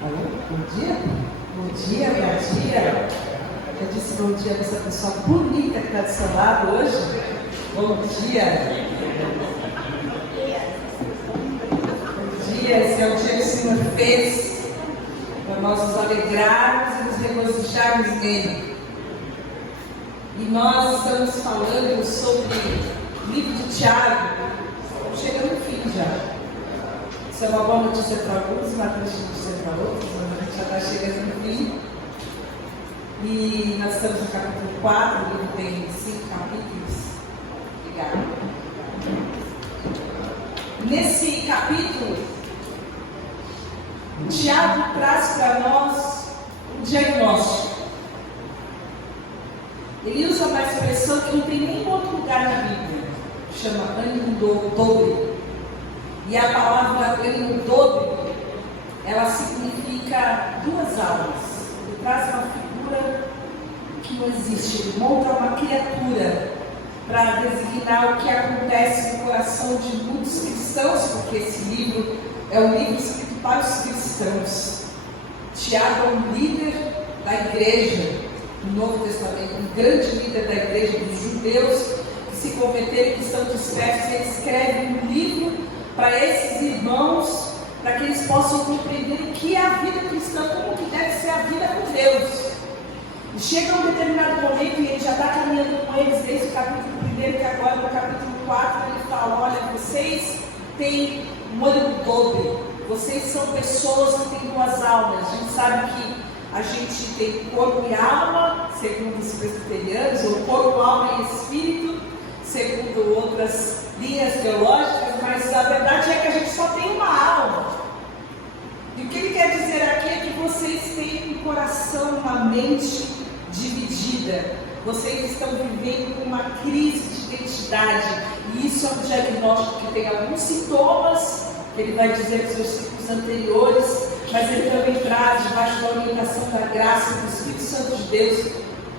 Bom dia? Bom dia, bom dia. Eu disse bom dia para essa pessoa bonita que está do seu lado hoje. Bom dia. Bom dia, esse é o dia que o Senhor fez para nós nos alegrarmos e nos regozijarmos nele. E nós estamos falando sobre o livro de Tiago. Estamos chegando no fim já. Isso é uma boa notícia para alguns, uma triste notícia para outros, mas a gente já está chegando no fim. E nós estamos no capítulo 4, o livro tem 5 capítulos. Obrigada. Nesse capítulo, Tiago traz para nós um diagnóstico. Ele usa uma expressão que não tem nem outro lugar na Bíblia, chama ânimo dobre. E a palavra ânimo dobre, ela significa duas almas. Ele traz uma figura que não existe, ele monta uma criatura para designar o que acontece no coração de muitos cristãos, porque esse livro é um livro escrito para os cristãos. Tiago é um líder da igreja no Novo Testamento, um grande líder da igreja dos judeus que se converteram e que estão dispersos. Ele escreve um livro para esses irmãos, para que eles possam compreender o que é a vida cristã, como que deve ser a vida com Deus. E chega um determinado momento, e ele já está caminhando com eles desde o capítulo 1, que agora no capítulo 4 ele fala: olha, vocês têm um ânimo dobre, vocês são pessoas que têm duas almas. A gente sabe que a gente tem corpo e alma, segundo os presbiterianos, ou corpo, alma e espírito, segundo outras linhas teológicas, mas a verdade é que a gente só tem uma alma. E o que ele quer dizer aqui é que vocês têm um coração, uma mente dividida. Vocês estão vivendo uma crise de identidade. E isso é um diagnóstico que tem alguns sintomas, que ele vai dizer nos seus ciclos anteriores, mas ele também traz, debaixo da orientação da graça do Espírito Santo de Deus,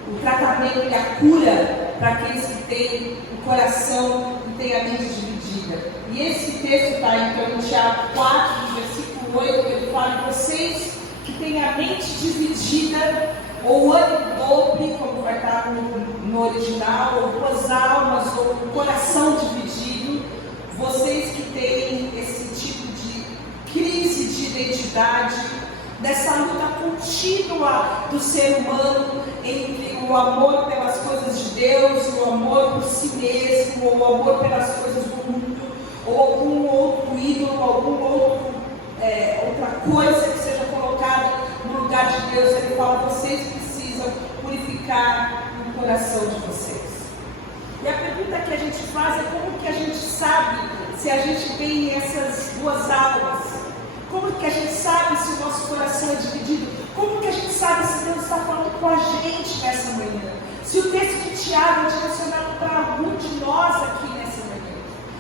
o tratamento e a cura para aqueles que têm o coração e têm a mente dividida. E esse texto está então em Tiago 4, versículo 8, que ele fala: vocês que têm a mente dividida, ou ânimo dobre, como vai estar no original, ou duas almas, ou um coração dividido, vocês que têm esse tipo de crise de identidade, dessa luta contínua do ser humano entre o amor pelas coisas de Deus, o amor por si mesmo, ou o amor pelas coisas do mundo, ou algum outro ídolo, outra coisa que seja colocada no lugar de Deus. Ele fala: vocês precisam purificar o coração de vocês. E a pergunta que a gente faz é: como que a gente sabe se a gente tem essas duas almas? Como que a gente sabe se o nosso coração é dividido? Como que a gente sabe se Deus está falando com a gente nessa manhã? Se o texto de Tiago é direcionado para algum de nós aqui nessa manhã?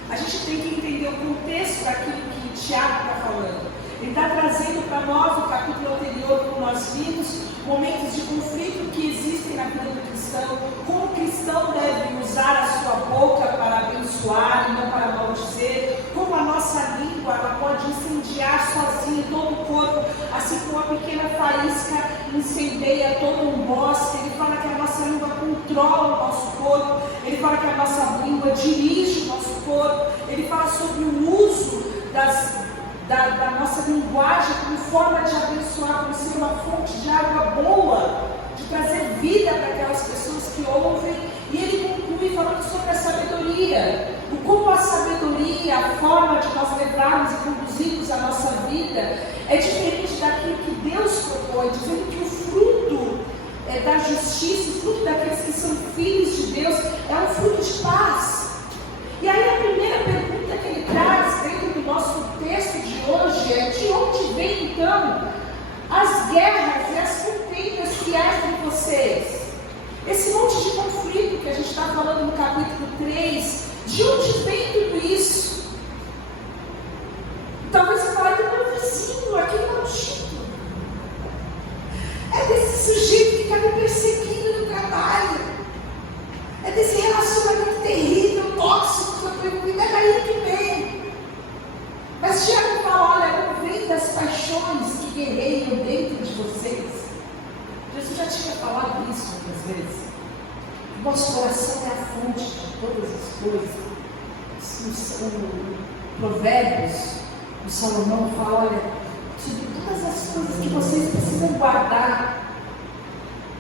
A gente tem que entender o contexto daquilo que Tiago está falando. Ele está trazendo para nós, no capítulo anterior, como nós vimos, momentos de conflito que existem na vida do cristão. Como o cristão deve usar a sua boca para abençoar e não para maldizer. Como a nossa língua ela pode incendiar sozinha todo o corpo, assim como uma pequena faísca incendeia todo um bosque. Ele fala que a nossa língua controla o nosso corpo. Ele fala que a nossa língua dirige o nosso corpo. Ele fala sobre o uso da nossa linguagem como forma de abençoar, como ser uma fonte de água boa, de trazer vida para aquelas pessoas que ouvem. E ele conclui falando sobre a sabedoria, o como a sabedoria, a forma de nós levarmos e conduzirmos a nossa vida é diferente daquilo que Deus propõe, dizendo que o fruto da justiça, o fruto daqueles que são filhos de Deus, é um fruto de paz. E aí a primeira pergunta que ele traz dentro do nosso texto de hoje é: de onde vem então as guerras e as contendas que há entre vocês? Esse monte de conflito que a gente está falando no capítulo 3, de onde vem tudo isso? Talvez você fale: do meu vizinho, aquele maldito. É desse sujeito que está me perseguindo no trabalho. É desse relacionamento terrível, tóxico que eu estou envolvida. É daí que vem. Mas Tiago fala: olha, não vem das paixões que guerreiam já tinha falado isso muitas vezes. Nosso coração é a fonte de todas as coisas. O Provérbios, o Salomão fala, olha, sobre todas as coisas que vocês precisam guardar,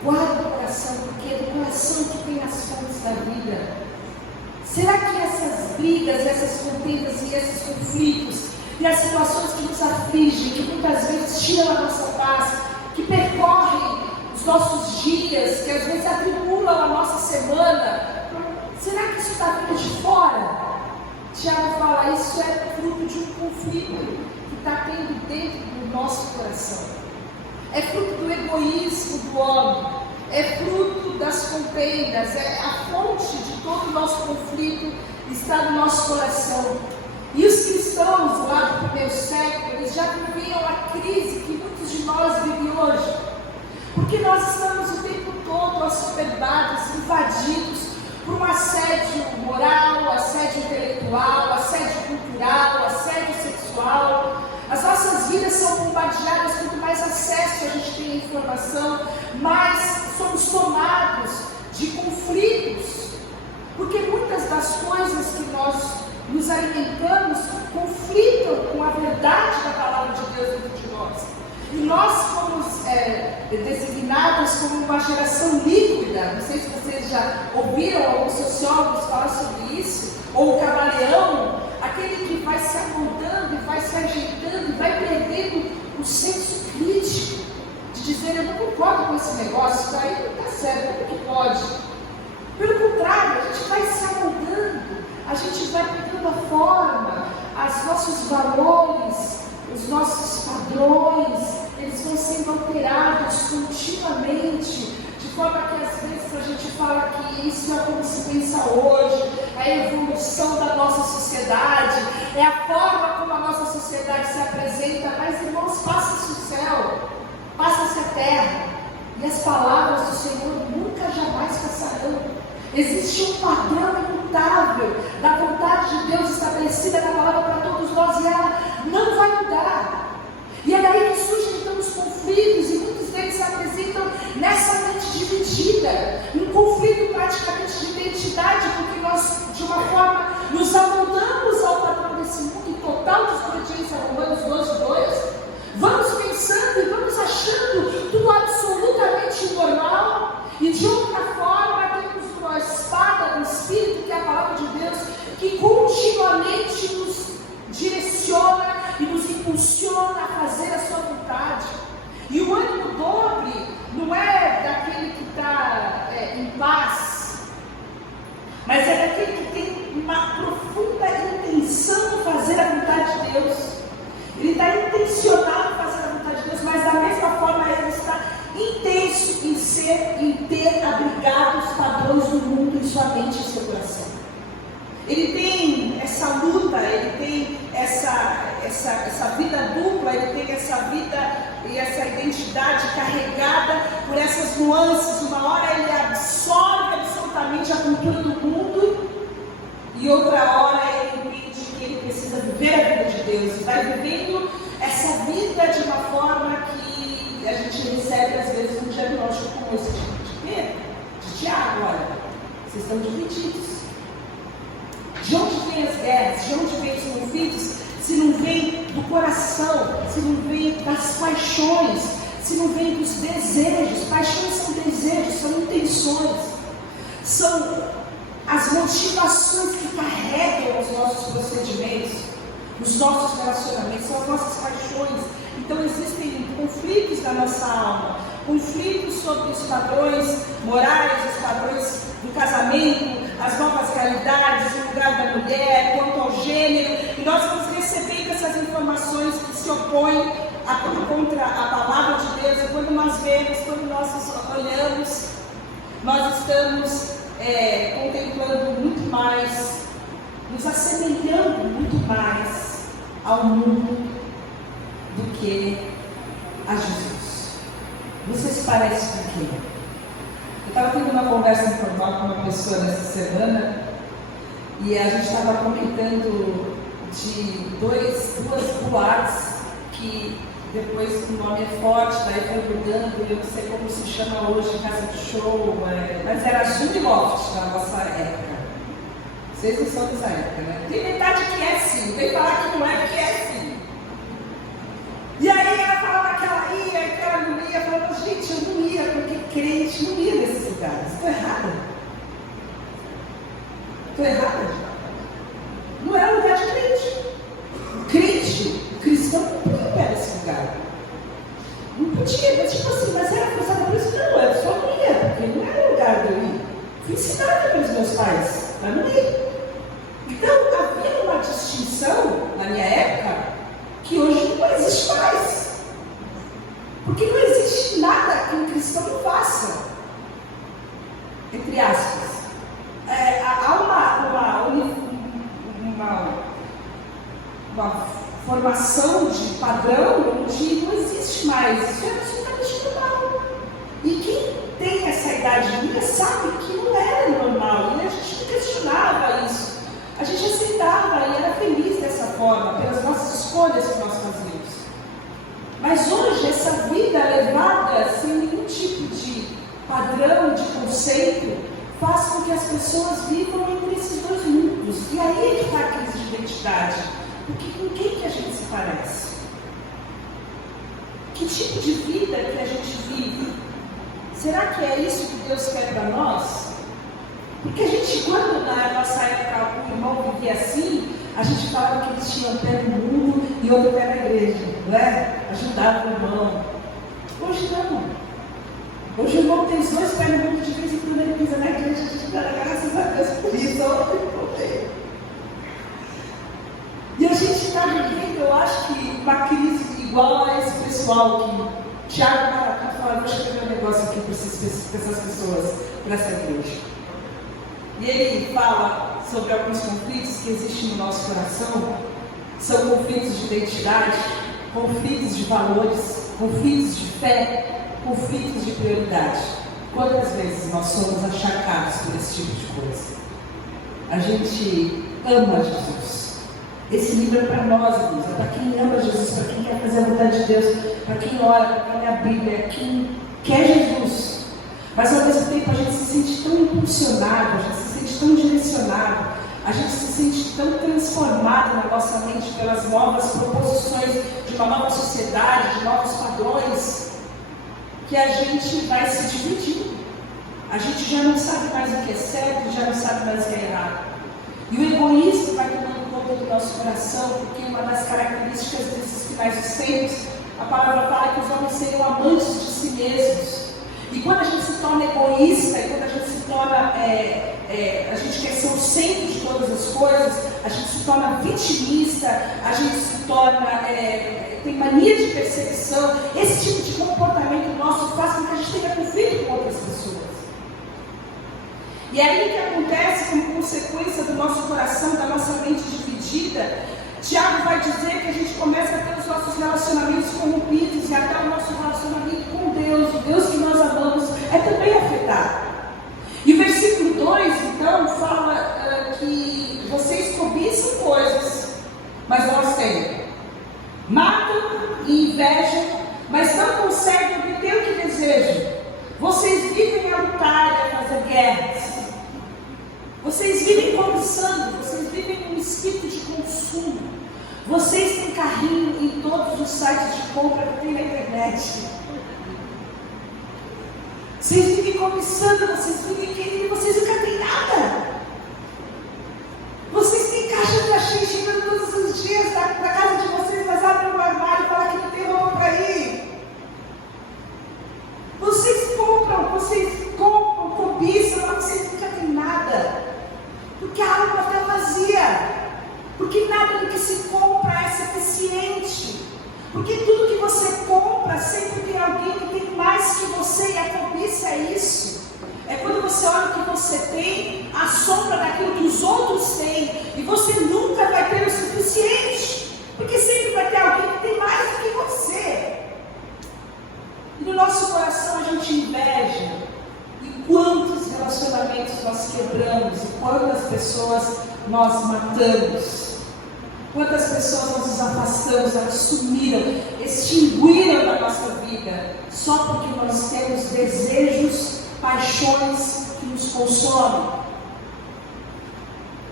guarda o coração, porque é do coração que tem as fontes da vida. Será que essas brigas, essas contendas e esses conflitos e as situações que nos afligem, que muitas vezes tiram a nossa paz, que percorrem os nossos dias, que às vezes atribulam a nossa semana, será que isso está vindo de fora? Tiago fala, isso é fruto de um conflito que está tendo dentro do nosso coração. É fruto do egoísmo do homem, é fruto das contendas, é a fonte de todo o nosso conflito está no nosso coração. E os cristãos lá do primeiro século, eles já viviam a crise que muitos de nós vivem hoje. Porque nós estamos o tempo todo assoberbados, invadidos por um assédio moral, assédio intelectual, assédio cultural, assédio sexual. As nossas vidas são bombardeadas, quanto mais acesso a gente tem à informação, mais somos tomados de conflitos. Porque muitas das coisas que nós nos alimentamos conflitam com a verdade da palavra de Deus dentro de nós. E nós fomos designados como uma geração líquida. Não sei se vocês já ouviram alguns sociólogos falar sobre isso, ou o camaleão, aquele que vai se amoldando e vai se ajeitando e vai perdendo o senso crítico de dizer, eu não concordo com esse negócio, isso aí não está certo, como que pode? Pelo contrário, a gente vai se amoldando, a gente vai perdendo a forma, os nossos valores, os nossos padrões, eles vão sendo alterados continuamente, de forma que às vezes a gente fala que isso é como se pensa hoje, é a evolução da nossa sociedade, é a forma como a nossa sociedade se apresenta, mas irmãos, passa-se o céu, passa-se a terra, e as palavras do Senhor nunca jamais passarão. Existe um padrão imutável da vontade de Deus estabelecida na palavra para todos nós, e ela não vai mudar. E é daí que surgem então os conflitos, e muitos deles se apresentam nessa mente dividida, um conflito praticamente de identidade, porque nós, de uma forma, nos amoldamos ao padrão desse mundo, em total desobediência a Romanos 12:2, vamos pensando e vamos achando tudo absolutamente normal, e de outra forma temos uma espada do Espírito, que é a palavra de Deus, que continuamente nos direciona e nos impulsiona a fazer a sua vontade. E o ânimo dobre não é daquele que está em paz, mas é daquele que tem uma profunda intenção de fazer a vontade de Deus. Ele está intencionado em fazer a vontade de Deus, mas da mesma forma ele está intenso em ter abrigado os padrões do mundo em sua mente e seu coração. Ele tem essa luta, ele tem essa vida dupla, ele tem essa vida e essa identidade carregada por essas nuances. Uma hora ele absorve absolutamente a cultura do mundo, e outra hora ele entende que ele precisa viver a vida de Deus, e vai vivendo essa vida de uma forma que a gente recebe às vezes um diagnóstico como esse de Pedro, de Tiago. Olha, vocês estão divididos. De onde vêm as guerras? De onde vêm os conflitos? Se não vem do coração, se não vem das paixões, se não vem dos desejos. Paixões são desejos, são intenções, são as motivações que carregam os nossos procedimentos, os nossos relacionamentos, são as nossas paixões. Então existem conflitos na nossa alma, conflitos sobre os padrões morais, os padrões do casamento, as novas realidades, o lugar da mulher, quanto ao gênero, e nós vamos recebendo essas informações que se opõem contra a palavra de Deus, e quando nós vemos, quando nós olhamos, nós estamos contemplando muito mais, nos assemelhando muito mais ao mundo do que a Jesus. Você se parece com quem? Eu estava tendo uma conversa informal com uma pessoa nessa semana, e a gente estava comentando de duas boates que depois o nome é forte, daí foi mudando, eu não sei como se chama hoje, casa de show, mas era Zuniloft na nossa época. Vocês não são dessa época, né? Tem metade que é sim, tem falar que não é, que é sim. E aí ela falava que ela ia, que ela não ia, falava, gente, eu não ia, porque crente não ia nesses lugares. Estou errada? Estou errada? Não era lugar de crente. Crente, cristão, não podia pegar esse lugar. Não podia, mas tipo assim, mas era forçada por isso, não, eu só não ia, porque não era lugar de eu ir. Fui ensinada pelos meus pais, mas não ia. Então havia uma distinção na minha época que hoje não existe mais. Porque não existe nada que um cristão não faça. Entre aspas. Há uma formação de padrão onde não existe mais. Isso é absolutamente normal. E quem tem essa idade minha sabe que não era normal. E a gente não questionava isso. A gente aceitava e era feliz dessa forma, pelas nossas escolhas que nós fazíamos. Mas hoje, essa vida levada sem nenhum tipo de padrão, de conceito, faz com que as pessoas vivam entre esses dois mundos. E aí é que está a crise de identidade. Porque com quem que a gente se parece? Que tipo de vida que a gente vive? Será que é isso que Deus quer para nós? Porque a gente, quando na nossa época o irmão vivia assim, a gente falava que eles tinham um pé no mundo e outro pé na igreja, não é? Ajudava o irmão. Hoje não. Hoje o irmão tem os dois pés no mundo, de vez em quando ele pisa na igreja, a gente dá graças a Deus por isso. E a gente está vivendo, eu acho que uma crise igual a esse pessoal que Tiago Maracá fala, vou escrever um negócio aqui para essas pessoas, para essa igreja. E ele fala sobre alguns conflitos que existem no nosso coração. São conflitos de identidade, conflitos de valores, conflitos de fé, conflitos de prioridade. Quantas vezes nós somos achacados por esse tipo de coisa? A gente ama Jesus. Esse livro é para nós, irmãos, é para quem ama Jesus, para quem quer fazer a vontade de Deus, para quem ora, para quem lê a Bíblia, quem quer Jesus. Mas ao mesmo tempo a gente se sente tão impulsionado, a gente se sente tão direcionado, a gente se sente tão transformado na nossa mente pelas novas proposições de uma nova sociedade, de novos padrões, que a gente vai se dividindo. A gente já não sabe mais o que é certo, já não sabe mais o que é errado. E o egoísmo vai tomando conta do nosso coração, porque uma das características desses finais dos tempos, a palavra fala que os homens seriam amantes de si mesmos. E quando a gente se torna egoísta, e quando a gente se torna, a gente quer ser o centro de todas as coisas, a gente se torna vitimista, a gente se torna, tem mania de perseguição. Esse tipo de comportamento nosso faz com que a gente tenha conflito com outras pessoas. E é aí que acontece, como consequência do nosso coração, da nossa mente dividida, Tiago vai dizer que a gente começa a ter os nossos relacionamentos corrompidos e até o nosso relacionamento com Deus, o Deus que nós amamos, é também afetado. E o versículo 2, então, fala que vocês cobiçam coisas, mas não as têm. Matam e invejam, mas não conseguem obter o que desejam. Vocês vivem a lutar e a fazer guerras. Vocês vivem cobiçando, vocês vivem num espírito de consumo. Vocês têm carrinho em todos os sites de compra que tem na internet. Vocês vivem cobiçando, vocês vivem querendo, vocês nunca têm nada. Vocês têm caixa de achei chegando todos os dias da casa de vocês, mas abrem o armário e falam que não tem roupa para ir. Vocês compram, cobiçam, mas vocês nunca têm nada. Porque a alma está vazia. Porque nada do que se compra é suficiente. Porque tudo que você compra, sempre tem alguém que tem mais que você. E a cobiça é isso. É quando você olha o que você tem, a sombra daquilo que os outros têm. E você nunca vai ter o suficiente. Porque sempre vai ter alguém que tem mais do que você. E no nosso coração a gente inveja. E quantos relacionamentos nós quebramos. E quantas pessoas nós matamos. Quantas pessoas nós nos afastamos, elas sumiram. Esse extinguiram da nossa vida só porque nós temos desejos, paixões que nos consomem,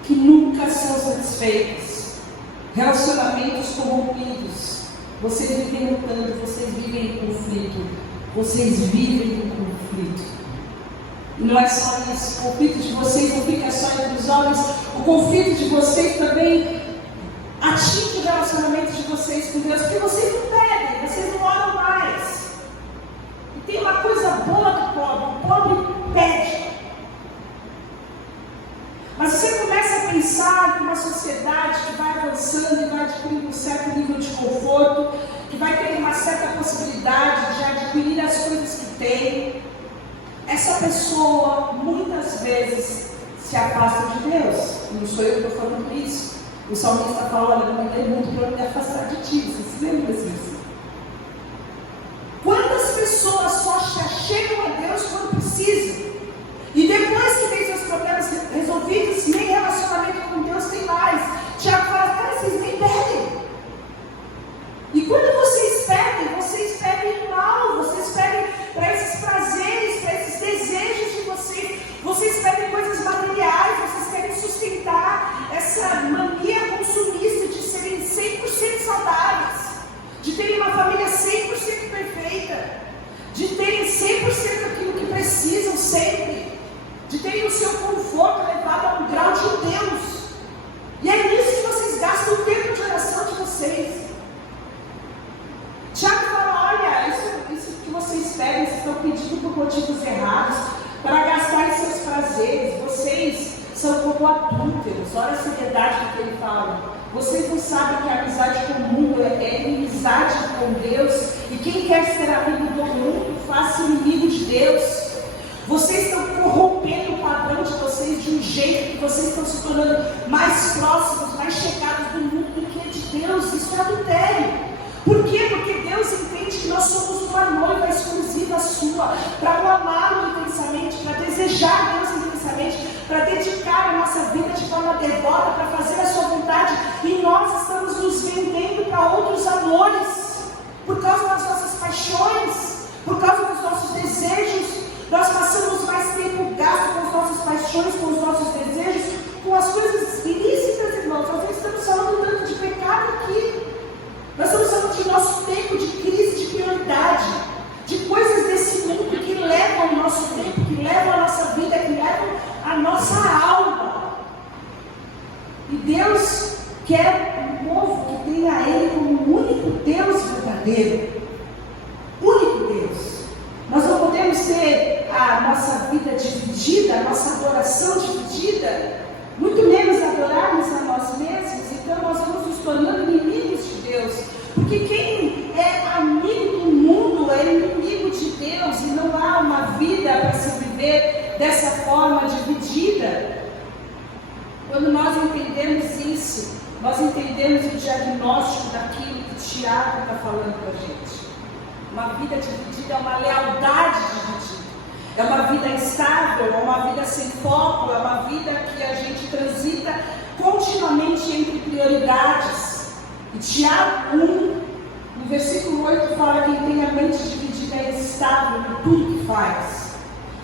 que nunca são satisfeitos, relacionamentos corrompidos. Vocês vivem lutando, vocês vivem em conflito, vocês vivem em conflito. E não é só isso, o conflito de vocês não fica só entre os homens, o conflito de vocês também atinge o relacionamento de vocês com Deus, porque vocês não pedem, vocês não oram mais. E tem uma coisa boa do pobre, o pobre pede. Mas você começa a pensar que uma sociedade que vai avançando e vai adquirindo um certo nível de conforto, que vai ter uma certa possibilidade de adquirir as coisas que tem, essa pessoa muitas vezes se afasta de Deus. Não sou eu que estou falando isso. O salmista fala: olha, não me dê muito para me afastar de ti. Você se lembra disso? Quantas pessoas só chegam a Deus quando precisam? E depois que tem seus problemas resolvidos, nem relacionamento com Deus tem mais. Tiago fala: cara, vocês nem pedem. E quando vocês pedem mal, vocês pedem para esses prazeres, para esses desejos de vocês. Vocês pedem coisas materiais, vocês querem sustentar essa mania consumista de serem 100% saudáveis, de terem uma família 100% perfeita, de terem 100% aquilo que precisam sempre, de terem o seu conforto elevado a um grau de Deus. E é nisso que vocês gastam o tempo de oração de vocês. Tiago fala: olha, isso que vocês pedem, vocês estão pedindo por motivos errados, para gastar em seus prazeres. Vocês são como adúlteros. Olha a seriedade do que ele fala. Vocês não sabem que a amizade com o mundo é inimizade com Deus, e quem quer ser amigo do mundo faz-se inimigo de Deus. Vocês estão corrompendo o padrão de vocês de um jeito que vocês estão se tornando mais próximos, mais chegados do mundo do que de Deus. Isso é adultério. Por quê? Porque Deus entende que nós somos uma noiva exclusiva sua, para o amá-lo intensamente, para desejar Deus intensamente, para dedicar a nossa vida de forma devota, para fazer a sua vontade, e nós estamos nos vendendo para outros amores, por causa das nossas paixões, por causa dos nossos desejos. Nós passamos mais tempo gasto com as nossas paixões, com os nossos desejos, com as coisas ilícitas, irmãos. Às vezes estamos falando tanto de pecado aqui. Nós estamos falando de nosso tempo de crise de prioridade, de coisas desse mundo que levam o nosso tempo, que levam a nossa vida, que levam a nossa alma. E Deus quer um povo que tenha a Ele como o único Deus verdadeiro. Único Deus. Nós não podemos ter a nossa vida dividida, a nossa adoração dividida, muito menos adorarmos a nós mesmos. Então nós vamos nos tornando inimigos de Deus, porque quem é amigo do mundo é inimigo de Deus, e não há uma vida para se viver dessa forma dividida. Quando nós entendemos isso, nós entendemos o diagnóstico daquilo que Tiago está falando para a gente. Uma vida dividida é uma lealdade dividida, é uma vida instável, é uma vida sem foco, é uma vida que a gente transita continuamente entre prioridades. E Tiago 1, no versículo 8, fala que quem tem a mente dividida é instável em tudo que faz.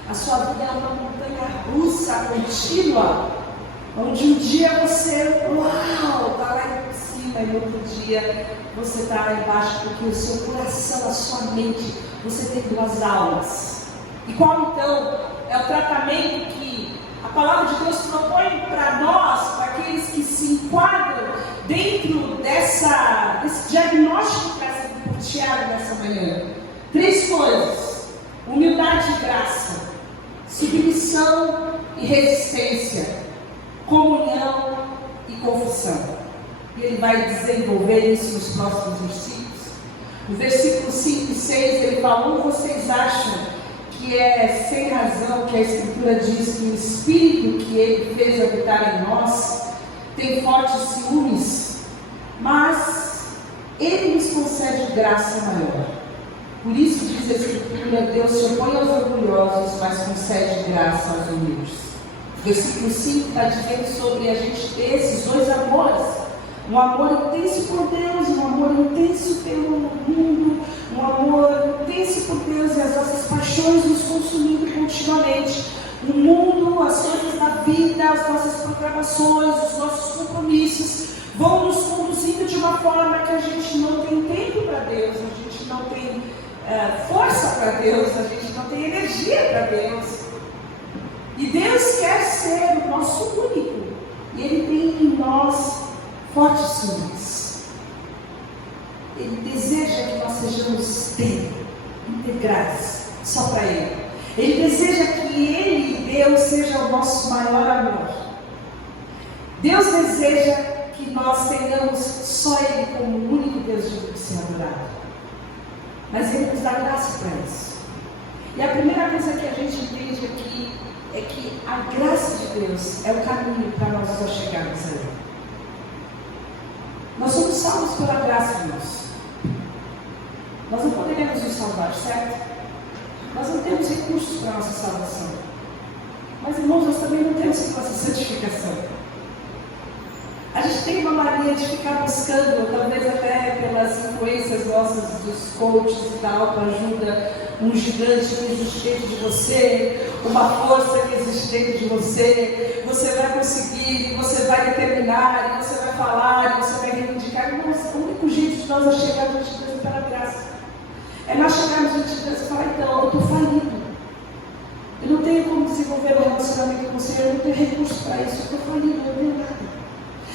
A sua vida é uma montanha russa contínua, onde um dia você, uau, está lá em cima, e no outro dia você está lá embaixo, porque o seu coração, a sua mente, você tem duas almas. E qual então é o tratamento que a palavra de Deus propõe para nós, para aqueles que se enquadram dentro desse diagnóstico trazido por Tiago nessa manhã? 3 coisas: humildade e graça, submissão e resistência, comunhão e confissão. E ele vai desenvolver isso nos próximos versículos. No versículo 5 e 6 ele fala: ou vocês acham que é sem razão que a Escritura diz que o Espírito que Ele fez habitar em nós tem fortes ciúmes, mas Ele nos concede graça maior. Por isso diz a Escritura: Deus se opõe aos orgulhosos, mas concede graça aos humildes. O versículo 5 está dizendo sobre a gente ter esses 2 amores: um amor intenso por Deus, um amor intenso pelo mundo, as nossas programações, os nossos compromissos vão nos conduzindo de uma forma que a gente não tem tempo para Deus, a gente não tem força para Deus, a gente não tem energia para Deus. E Deus quer ser o nosso único, e Ele tem em nós fortes ciúmes. Ele deseja que nós sejamos dele, integrais, só para Ele. Ele deseja que Ele, Deus, seja o nosso maior amor. Deus deseja que nós tenhamos só Ele como o único Deus digno de ser adorado. Mas Ele nos dá graça para isso. E a primeira coisa que a gente entende aqui é que a graça de Deus é o caminho para nós nos achegarmos a Ele. Nós somos salvos pela graça de Deus. Nós não poderíamos nos salvar, certo? Nós não temos recursos para a nossa salvação. Mas, irmãos, nós também não temos para a nossa santificação. A gente tem uma mania de ficar buscando, talvez até pelas influências nossas dos coaches e tal, para ajuda, um gigante que existe dentro de você, uma força que existe dentro de você. Você vai conseguir, você vai determinar, você vai falar, você vai reivindicar. Irmãos, o único jeito de nós chegarmos diante de Deus é pela graça. É nós chegarmos diante de Deus e falar, então, eu estou falido. Eu não tenho como desenvolver um relacionamento com o Senhor, eu não tenho recursos para isso, eu estou falido, eu não tenho nada.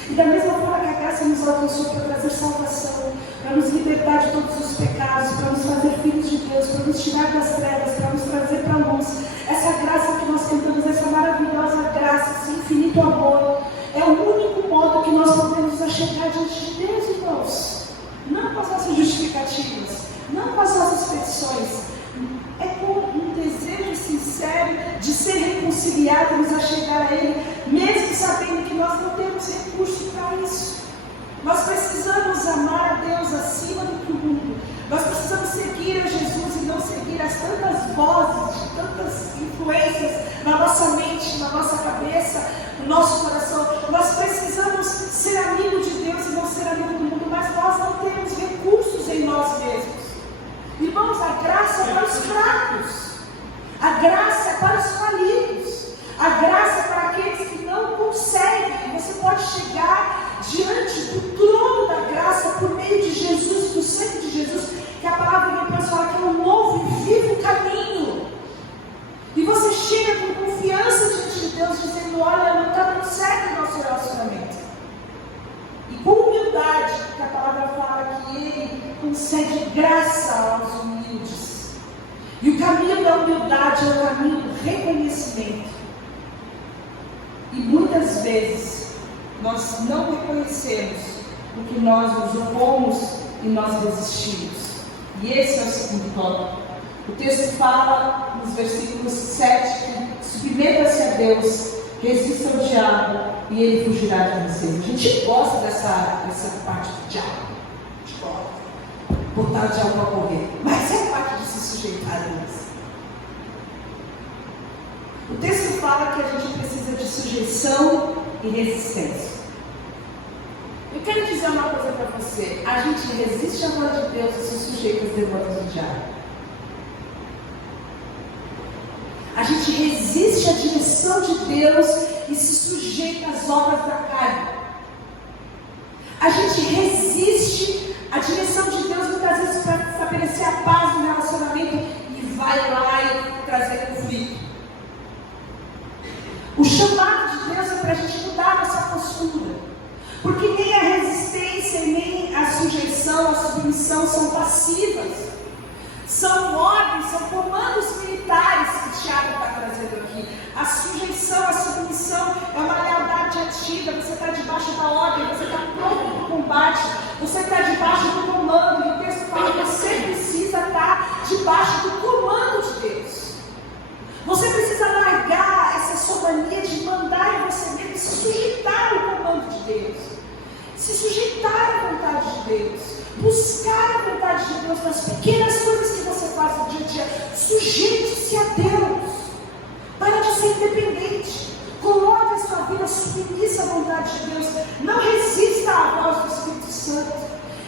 E da mesma forma que a graça nos alcançou para trazer salvação, para nos libertar de todos os pecados, para nos fazer filhos de Deus, para nos tirar das trevas, para nos trazer para a luz. Essa graça que nós cantamos, essa maravilhosa graça, esse infinito amor, é o único modo que nós podemos nos achegar diante de Deus, irmãos. Não com as nossas justificativas, não com as nossas petições, é com um desejo sincero de ser reconciliado, nos achegar a Ele, mesmo sabendo que nós não temos recursos para isso. Nós precisamos amar a Deus acima do que o mundo. Nós precisamos seguir a Jesus e não seguir as tantas vozes, tantas influências na nossa mente, na nossa cabeça, no nosso coração. Nós precisamos ser amigo de Deus e não ser amigo do mundo, mas nós não temos recursos em nós mesmos. Irmãos, a graça é para os fracos, a graça é para os falidos, a graça é para aqueles que não conseguem. Você pode chegar diante do trono da graça por meio de Jesus, do sangue de Jesus, que a palavra de Deus fala que é um novo e vivo caminho. E você chega com confiança diante de Deus, dizendo, olha, não está dando certo o nosso relacionamento. E com humildade, porque a palavra fala que Ele concede graça aos humildes. E o caminho da humildade é o caminho do reconhecimento. E muitas vezes nós não reconhecemos o que nós nos opomos e nós desistimos. E esse é o segundo tópico. O texto fala nos versículos 7 que submeta-se a Deus, resista ao diabo e ele fugirá de você. A gente gosta dessa parte do diabo. A gente gosta. Botar o diabo para correr. Mas é parte de se sujeitar a Deus. O texto fala que a gente precisa de sujeição e resistência. Eu quero dizer uma coisa para você. A gente resiste à voz de Deus e se sujeita às demandas do diabo. A gente resiste à direção de Deus e se sujeita às obras da carne. A gente resiste à direção de Deus muitas vezes para estabelecer a paz no relacionamento e vai lá e trazer conflito. O chamado de Deus é para a gente mudar a nossa postura. Porque nem a resistência e nem a sujeição, a submissão são passivas. São ordens, são comandos militares que Tiago está trazendo aqui. A sujeição, a submissão é uma lealdade ativa. Você está debaixo da ordem, você está pronto para o combate, você está debaixo do comando. E o texto fala que você precisa estar debaixo do comando de Deus. Você precisa largar essa sua mania de mandar em você mesmo, se sujeitar ao comando de Deus, se sujeitar à vontade de Deus, buscar a vontade de Deus nas pequenas coisas que você faz no dia a dia. Sujeite-se a Deus. Para de ser independente. Coloque a sua vida submissa à vontade de Deus. Não resista à voz do Espírito Santo.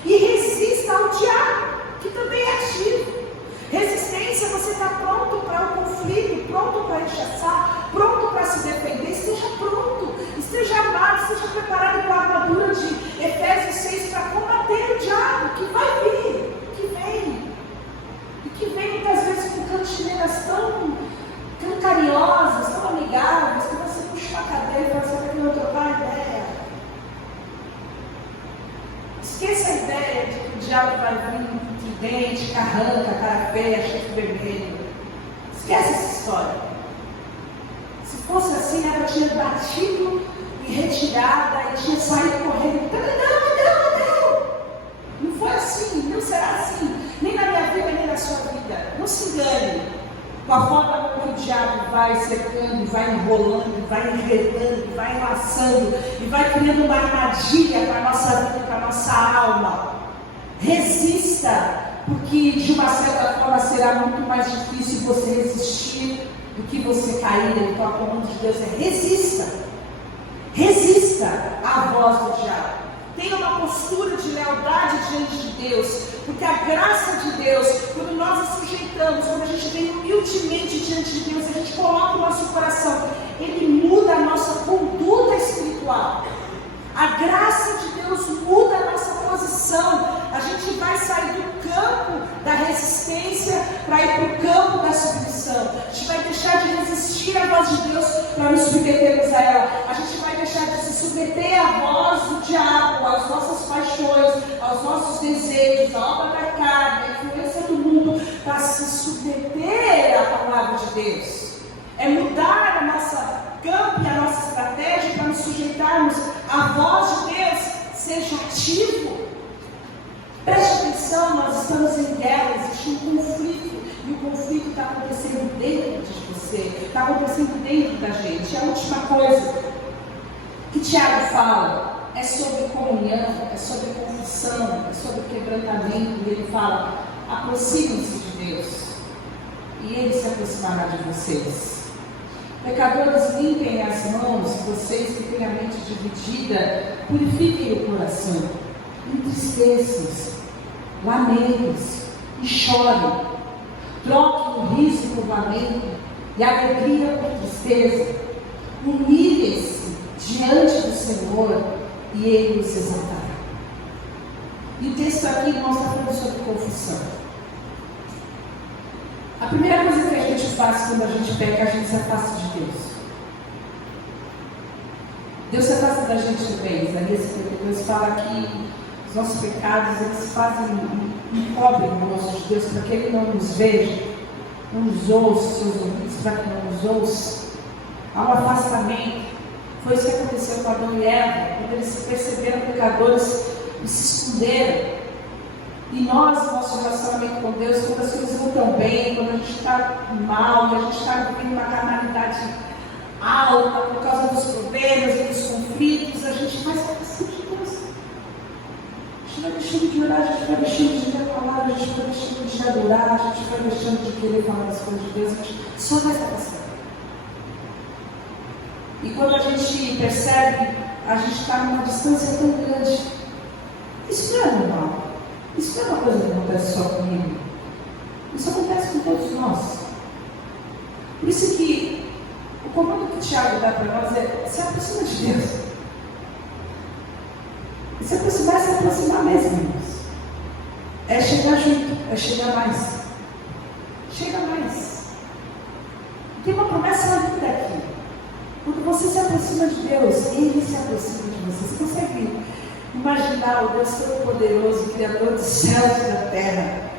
E resista ao diabo, que também é ativo. Resistência, você está pronto para o conflito, pronto para rechaçar, pronto para se defender. Esteja pronto. dente, carranca, cara feia, cheiro vermelho. Esquece essa história. Se fosse assim, ela tinha batido e retirada e tinha saído correndo. Não foi assim, não será assim. Nem na minha vida, nem na sua vida. Não se engane com a forma como o diabo vai cercando, vai enrolando, vai enredando, vai enlaçando e vai criando uma armadilha para a nossa vida, para a nossa alma. Resista, porque de uma certa forma será muito mais difícil você resistir do que você cair. Então a comando de Deus é resista. Resista à voz do diabo. Tenha uma postura de lealdade diante de Deus, porque a graça de Deus, quando nós nos sujeitamos, quando a gente vem humildemente diante de Deus, a gente coloca o nosso coração, Ele muda a nossa conduta espiritual. A graça de Deus muda a nossa posição. A gente vai sair do campo da resistência para ir para o campo da submissão. A gente vai deixar de resistir à voz de Deus para nos submetermos a ela. A gente vai deixar de se submeter à voz do diabo, às nossas paixões, aos nossos desejos, à obra da carne, à influência do mundo, para se submeter à palavra de Deus. É mudar a nossa campo e a nossa estratégia para nos sujeitarmos à voz de Deus. Seja ativo. Preste atenção, nós estamos em guerra, existe um conflito, e o conflito está acontecendo dentro de você, está acontecendo dentro da gente. A última coisa que Tiago fala é sobre comunhão, é sobre confissão, é sobre quebrantamento, e ele fala: aproximem-se de Deus, e Ele se aproximará de vocês. Pecadores, limpem as mãos, vocês que têm a mente dividida, purifiquem o coração, entristeçam-se, lamento-se e chorem, troquem o riso por lamento e a alegria por tristeza, humilhem-se diante do Senhor e Ele os exaltará. E o texto aqui mostra falando sobre confissão. A primeira coisa que a gente faz quando a gente peca, a gente se afasta de Deus. Deus se afasta da gente também. Isaías 52 fala que os nossos pecados, eles encobrem o rosto de Deus para que Ele não nos veja, não nos ouça, seus ouvidos, para que não nos ouça. Há um afastamento. Foi isso que aconteceu com Adão e Eva, quando eles se perceberam pecadores e se esconderam. E nós, nosso relacionamento com Deus, quando as coisas não estão bem, quando a gente está mal, e a gente está vivendo uma carnalidade alta por causa dos problemas e dos conflitos, a gente vai se afastando de Deus. A gente vai deixando de orar, a gente vai deixando de ler a palavra, a gente vai deixando de adorar, a gente vai deixando de querer falar das coisas de Deus, a gente só vai se afastando. E quando a gente percebe, a gente está numa distância tão grande. Isso não é normal. Isso não é uma coisa que acontece só comigo. Isso acontece com todos nós. Por isso que o comando que o Tiago dá para nós é: se aproxima de Deus. E se aproximar é se aproximar mesmo, irmãos. É chegar junto, é chegar mais. Chega mais. Tem uma promessa linda aqui. Quando você se aproxima de Deus, Ele se aproxima de você. Você consegue imaginar o Deus Todo-Poderoso, Criador dos céus e da terra,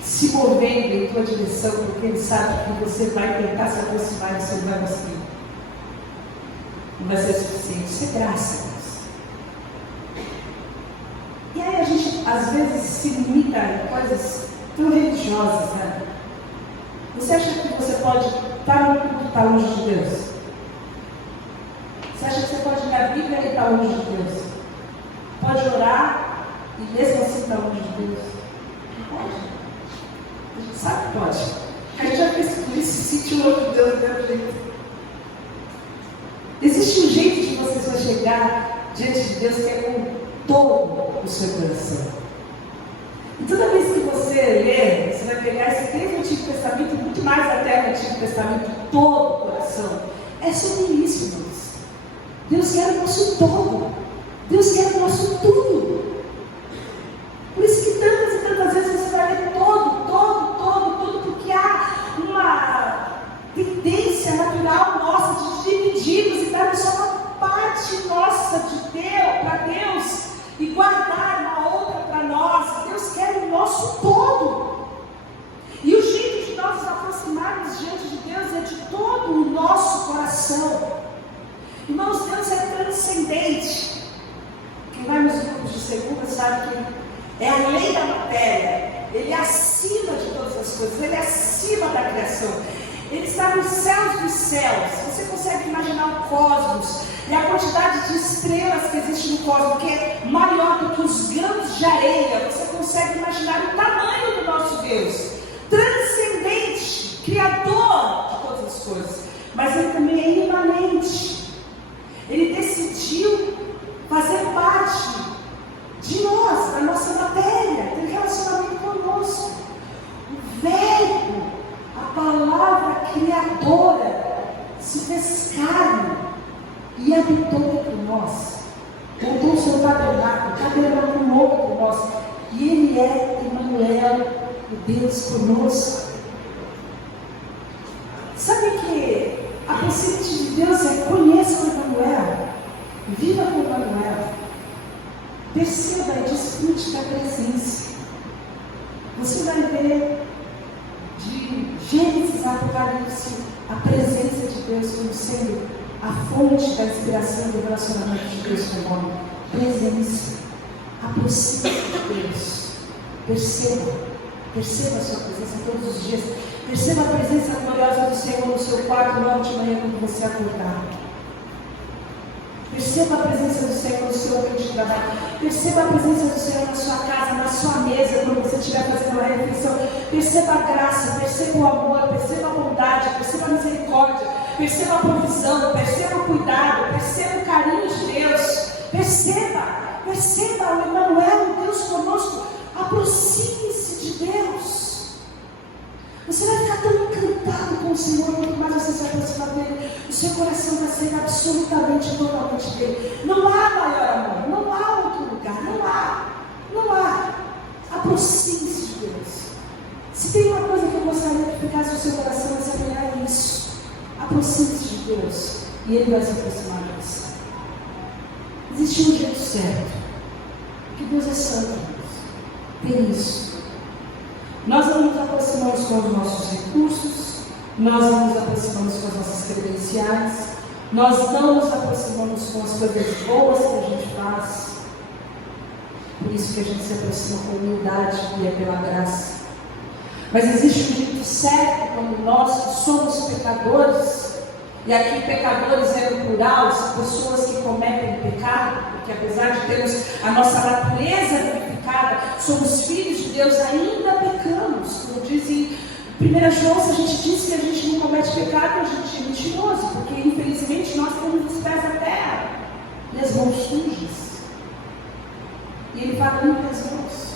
se movendo em tua direção, porque Ele sabe que você vai tentar se aproximar e você não vai conseguir. Não vai ser suficiente. Isso é graça, Deus. E aí a gente, às vezes, se limita em coisas tão religiosas, né? Você acha que você pode estar no culto e estar longe de Deus? Você acha que você pode ler a Bíblia e estar longe de Deus? Pode orar e mesmo assim estar longe de Deus? Não pode. A gente sabe que pode. A gente já fez por isso, se sentiu longe de Deus, deu jeito. Existe um jeito de você só chegar diante de Deus que é com todo o seu coração. E toda vez que você lê, você vai pegar esse desde o Antigo Testamento, muito mais até no Antigo Testamento, todo o coração. É sobre isso, irmãos. Deus quer o nosso todo. Deus quer o nosso tudo. Por isso que tantas e tantas vezes você vai ler todo, porque há uma tendência natural nossa de dividirmos e darmos só uma parte nossa de Deus para Deus e guardar uma outra para nós. Deus quer o nosso todo. criação. Irmãos, Deus é transcendente. Quem vai nos grupos de segunda sabe que é a lei da matéria. Ele é acima de todas as coisas, Ele é acima da criação. Ele está nos céus dos céus. Você consegue imaginar o cosmos e a quantidade de estrelas que existe no cosmos, que é maior do que os grãos de areia. Você consegue imaginar o tamanho do nosso Deus, transcendente, criador de todas as coisas. Mas Ele também é imanente. Ele decidiu fazer parte de nós, da nossa matéria, ter relacionamento conosco. O Verbo, a palavra criadora, se fez carne e habitou entre nós. Montou o seu tabernáculo, tabernaculou entre nós. E Ele é Emmanuel, o Deus conosco. Sabe que a princípio de Deus é: conheça o Emmanuel, viva com o Emmanuel, perceba e desfrute da presença. Você vai ver de Gênesis a Apocalipse a presença de Deus como sendo a fonte da inspiração e do relacionamento de Deus com o homem. Presença. Aproxime-se de Deus. Perceba a sua presença todos os dias. Perceba a presença gloriosa do Senhor no seu quarto logo de manhã quando você acordar. Perceba a presença do Senhor no seu ambiente de trabalho. Perceba a presença do Senhor na sua casa, na sua mesa, quando você estiver fazendo uma refeição. Perceba a graça, perceba o amor, perceba a bondade, perceba a misericórdia, perceba a provisão, perceba o cuidado, perceba o carinho de Deus. Perceba o Emmanuel, o Deus conosco. Aproxime-se de Deus. Você vai ficar tão encantado com o Senhor, quanto mais você se aproximar dele, o seu coração vai ser absolutamente, totalmente dele. Não há maior amor, não há outro lugar, não há. Aproxime-se de Deus. Se tem uma coisa que eu gostaria que ficasse no seu coração, é saber isso. Aproxime-se de Deus e Ele vai se aproximar de você. Existe um jeito certo, porque Deus é santo. Tem isso. Nós não nos aproximamos com os nossos recursos, nós não nos aproximamos com as nossas credenciais, nós não nos aproximamos com as coisas boas que a gente faz. Por isso que a gente se aproxima com humildade e é pela graça. Mas existe um jeito certo quando nós que somos pecadores, e aqui pecadores é no plural, são pessoas que cometem pecado, porque apesar de termos a nossa natureza purificada, somos filhos de Deus, ainda pecamos. Como diz em 1 João, se a gente diz que a gente não comete pecado, a gente é mentiroso, porque infelizmente nós temos os pés na terra e as mãos sujas. E Ele fala: limpe as mãos.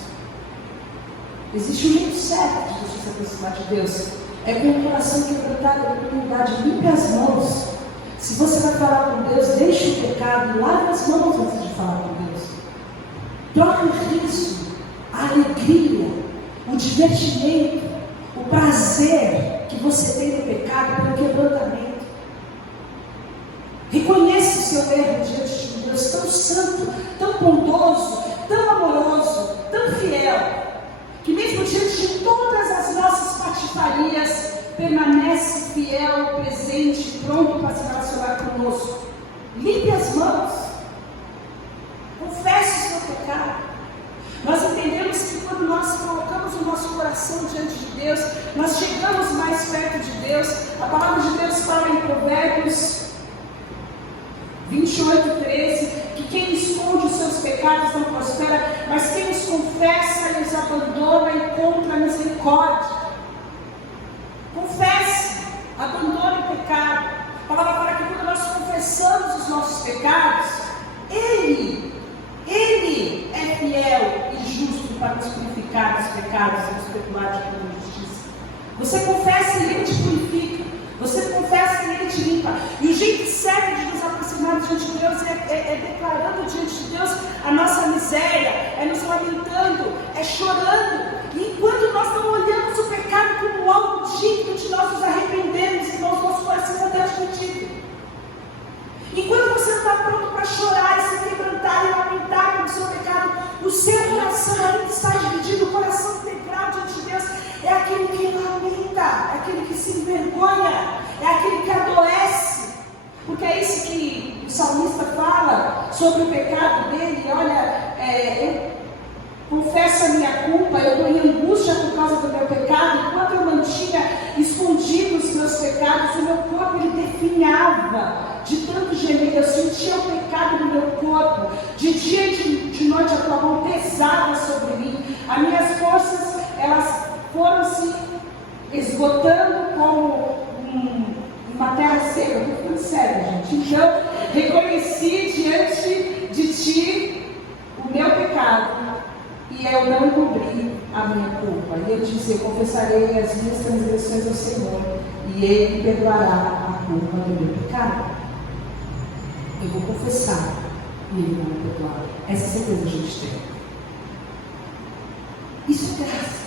Existe um jeito certo de você se aproximar de Deus. É com o coração quebrantado, com humildade. Limpe as mãos. Se você vai falar com Deus, deixe o pecado, lave as mãos antes de falar com Deus. Troque o riso, a alegria, o divertimento, o prazer que você tem no pecado pelo quebrantamento. Reconheça o seu erro diante de um Deus tão santo, tão bondoso, tão amoroso, tão fiel, que mesmo diante de todas as nossas patifarias, permanece fiel, presente, pronto para se relacionar conosco. Limpe as mãos. Confesse o seu pecado. Nós entendemos que quando nós colocamos o nosso coração diante de Deus, nós chegamos mais perto de Deus. A palavra de Deus fala em Provérbios 28:13, que quem esconde os seus pecados não prospera, mas quem os confessa e os abandona encontra misericórdia. Confesse, abandone o pecado. A palavra fala que quando nós confessamos os nossos pecados, Ele é fiel e justo para nos purificar dos pecados e nos perdoar de toda injustiça. Você confessa e Ele te purifica. Você confessa e Ele te limpa. E o jeito certo de nos aproximarmos diante de Deus é declarando diante de Deus a nossa miséria, é nos lamentando, é chorando. E enquanto nós não olhamos o pecado como algo digno de nós nos arrependermos, irmãos, nosso coração não está dividido. Enquanto você não está pronto para chorar e se quebrantar e lamentar pelo seu pecado, o seu coração ainda está dividido. O coração integral diante de Deus é aquele que lamenta, é aquele que se envergonha, é aquele que adoece, salmista fala sobre o pecado dele. Olha, eu confesso a minha culpa, eu estou em angústia por causa do meu pecado. Enquanto eu mantinha escondido os meus pecados, o meu corpo ele definhava de tanto gemer. Eu sentia o pecado no meu corpo. De dia e de noite a tua mão pesada sobre mim. As minhas forças, elas foram se esgotando como uma terra seca. Eu estou ficando séria, gente. Então, reconheci diante de ti o meu pecado. E eu não encobri a minha culpa. E eu disse, eu confessarei as minhas transgressões ao Senhor, e Ele perdoará a culpa do meu pecado. Eu vou confessar, e Ele vai me perdoar. Essa certeza a gente tem. Isso é graça.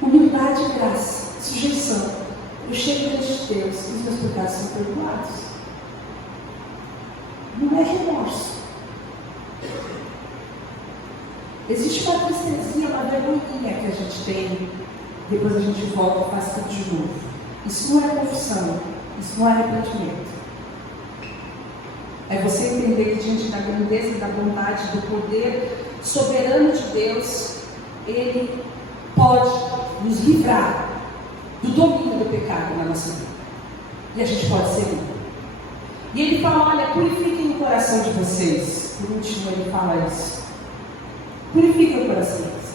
Humildade e graça. Sujeição. Eu chego diante de Deus, e os meus pecados são perdoados. Não é remorso. Existe uma tristezinha, uma vergonhinha que a gente tem, depois a gente volta e faz tudo de novo. Isso não é confissão, isso não é arrependimento. É você entender que diante da grandeza e da bondade, do poder soberano de Deus, Ele pode nos livrar do domínio do pecado na nossa vida. E a gente pode ser livre. E Ele fala, olha, purifiquem o coração de vocês. Por último, Ele fala isso. Purifiquem o coração de vocês.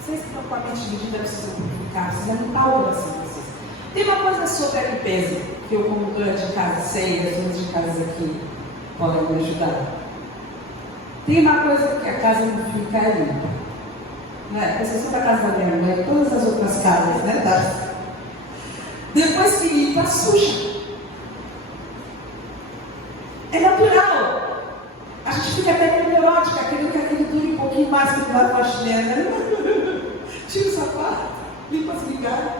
Vocês que estão com a mente dividida precisam purificar, precisam limpar o coração de vocês. Tem uma coisa sobre a limpeza, que eu, como dona de casa, sei, as donas de casa aqui podem me ajudar. Tem uma coisa que a casa não fica limpa. Não é? Essa é só a casa da minha mãe, todas as outras casas, né? Tá? Depois que limpa, suja. É natural. A gente fica até meio neurótica, querendo que aquilo dure um pouquinho mais que uma faxineira, né? Tira o sapato, limpa as migalhas.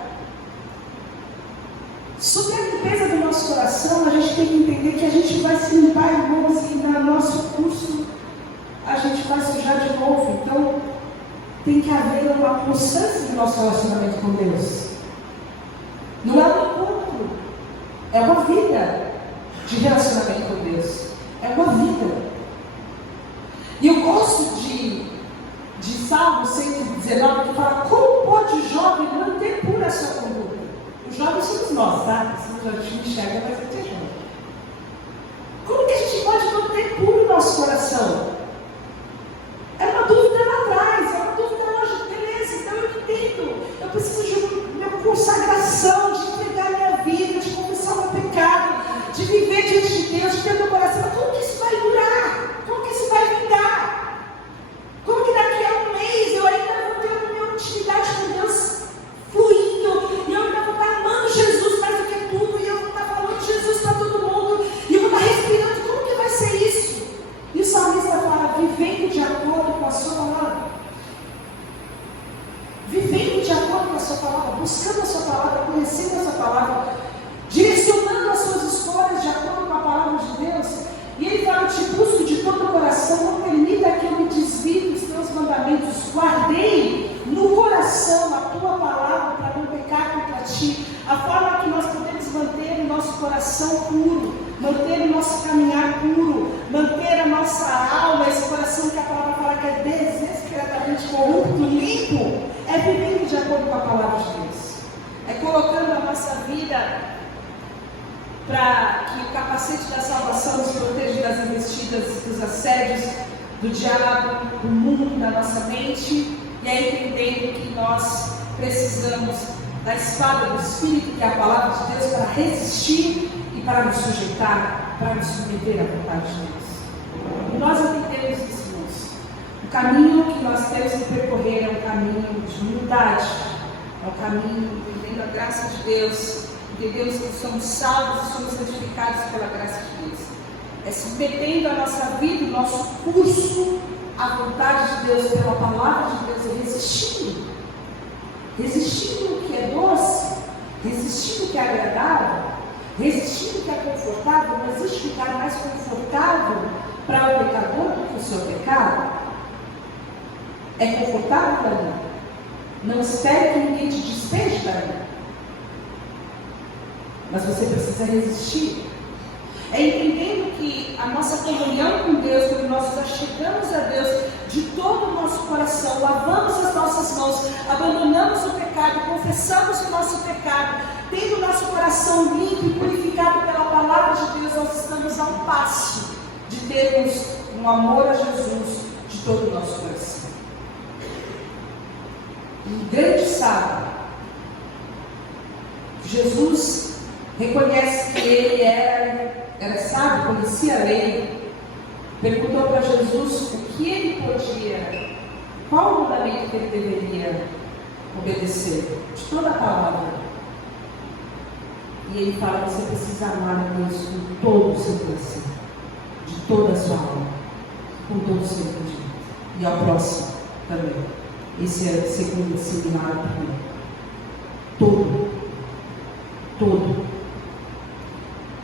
Sobre a limpeza do nosso coração, a gente tem que entender que a gente vai se limpar, irmãos, e no nosso curso a gente vai sujar de novo. Então, tem que haver uma constância do nosso relacionamento com Deus. Não é um encontro, é uma vida de relacionamento com Deus. É uma vida. E eu gosto de Salmo 119, que fala, como pode o jovem manter pura a sua conduta? Os jovens somos nós, tá? Se a gente enxerga, vai ser jovem. Como que a gente pode manter puro o nosso coração? É uma dúvida lá atrás, é uma dúvida hoje, beleza, então eu entendo. Eu preciso de uma consagração, de entregar minha vida, de confessar o meu pecado, de viver diante de Deus, de ter meu coração. Mas como que isso vai durar? Como que isso vai vingar? Como que daqui a um mês eu ainda vou ter a minha intimidade com Deus fluindo, e eu ainda vou estar amando Jesus mais do que tudo, e eu vou estar falando de Jesus para todo mundo, e eu vou estar respirando? Como que vai ser isso? E o salmista fala, vivendo de acordo com a sua palavra. Vivendo de acordo com a sua palavra, buscando a sua palavra, conhecendo a sua palavra, direcionando as suas escolhas de acordo com a palavra de Deus. E ele fala, te busco de todo o coração, não permita que eu me desvie dos teus mandamentos. Guardei no coração a tua palavra para não pecar contra ti. A forma que nós podemos manter o nosso coração puro, manter o nosso caminhar puro, manter a nossa alma, esse coração que a palavra fala que é desesperadamente corrupto, limpo, é vivendo de acordo com a palavra de Deus. É colocando a nossa vida para que o capacete da salvação nos proteja das investidas, dos assédios, do diabo, do mundo, da nossa mente, e é entendendo que nós precisamos da espada do Espírito, que é a palavra de Deus, para resistir e para nos sujeitar, para nos submeter à vontade de Deus. E nós entendemos isso, irmãos. O caminho que nós temos que percorrer é um caminho de humildade, é um caminho entendendo a graça de Deus, entendemos que somos salvos e somos santificados pela graça de Deus. É submetendo a nossa vida, o nosso curso à vontade de Deus, pela palavra de Deus, e resistindo. Resistindo o que é doce, resistindo o que é agradável, resistindo o que é confortável. Não existe lugar mais confortável para o pecador do que o seu pecado. É confortável para mim. Não espere que ninguém te despeje para mim. Mas você precisa resistir. É entendendo que a nossa comunhão com Deus, quando nós já chegamos a Deus de todo o nosso coração, lavamos as nossas mãos, abandonamos o pecado, confessamos o nosso pecado, tendo o nosso coração limpo e purificado pela palavra de Deus, nós estamos a um passo de termos um amor a Jesus de todo o nosso coração. Um grande sábio, Jesus reconhece que ele era sábio, conhecia a lei, perguntou para Jesus o que ele podia, qual o mandamento que ele deveria obedecer, de toda a palavra. E ele fala: você precisa amar a Deus com todo o seu coração, de toda a sua alma, com todo o seu entendimento, e ao próximo também. Esse é o segundo seminário também. Todo.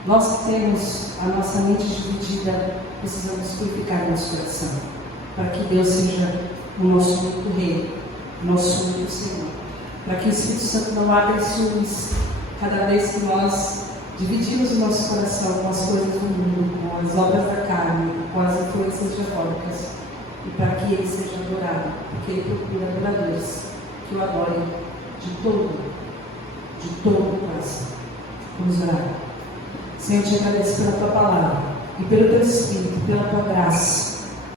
Nós que temos a nossa mente dividida, precisamos purificar nosso coração, para que Deus seja o nosso único Rei, nosso único Senhor, para que o Espírito Santo não abra ciúmes cada vez que nós dividimos o nosso coração com as coisas do mundo, com as obras da carne, com as influências diabólicas, e para que Ele seja adorado, porque Ele procura adoradores que o adorem de todo o coração. Vamos orar. Senhor, eu te agradeço pela Tua palavra e pelo Teu Espírito, pela Tua graça.